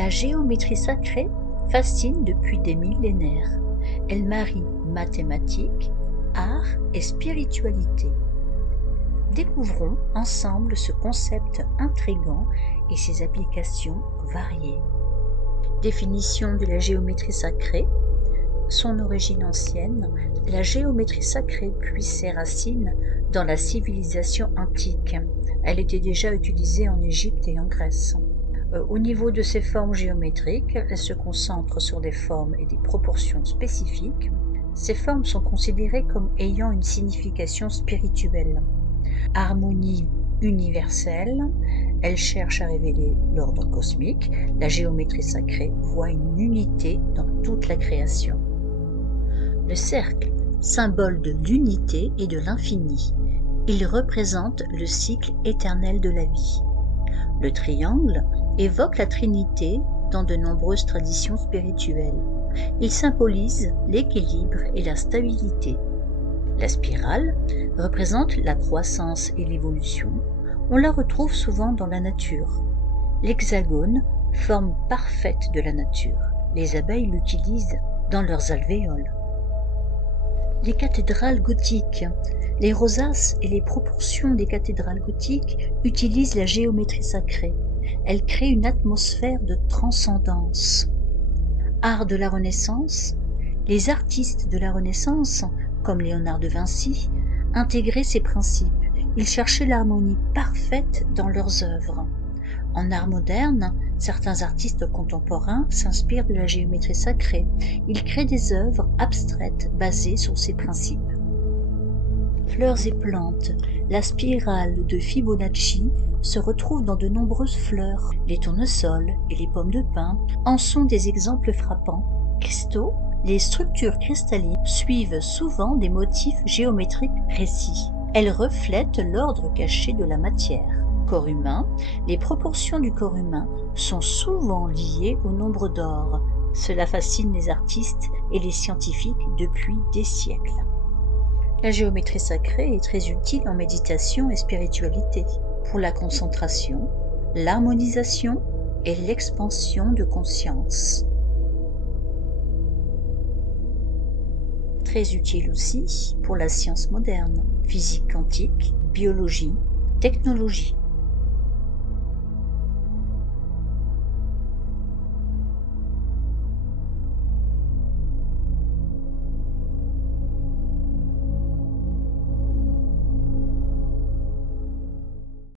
La géométrie sacrée fascine depuis des millénaires. Elle marie mathématiques, art et spiritualité. Découvrons ensemble ce concept intrigant et ses applications variées. Définition de la géométrie sacrée. Son origine ancienne, la géométrie sacrée puise ses racines dans la civilisation antique. Elle était déjà utilisée en Égypte et en Grèce. Au niveau de ses formes géométriques, elle se concentre sur des formes et des proportions spécifiques. Ces formes sont considérées comme ayant une signification spirituelle. Harmonie universelle, elle cherche à révéler l'ordre cosmique. La géométrie sacrée voit une unité dans toute la création. Le cercle, symbole de l'unité et de l'infini. Il représente le cycle éternel de la vie. Le triangle évoque la Trinité dans de nombreuses traditions spirituelles. Il symbolise l'équilibre et la stabilité. La spirale représente la croissance et l'évolution. On la retrouve souvent dans la nature. L'hexagone, forme parfaite de la nature. Les abeilles l'utilisent dans leurs alvéoles. Les cathédrales gothiques. Les rosaces et les proportions des cathédrales gothiques utilisent la géométrie sacrée. Elles créent une atmosphère de transcendance. Art de la Renaissance. Les artistes de la Renaissance, comme Léonard de Vinci, intégraient ces principes. Ils cherchaient l'harmonie parfaite dans leurs œuvres. En art moderne, certains artistes contemporains s'inspirent de la géométrie sacrée. Ils créent des œuvres abstraites basées sur ces principes. Fleurs et plantes. La spirale de Fibonacci se retrouve dans de nombreuses fleurs. Les tournesols et les pommes de pin en sont des exemples frappants. Cristaux. Les structures cristallines suivent souvent des motifs géométriques précis. Elles reflètent l'ordre caché de la matière. Corps humain. Les proportions du corps humain sont souvent liées au nombre d'or. Cela fascine les artistes et les scientifiques depuis des siècles. La géométrie sacrée est très utile en méditation et spiritualité, pour la concentration, l'harmonisation et l'expansion de conscience. Très utile aussi pour la science moderne, physique quantique, biologie, technologie.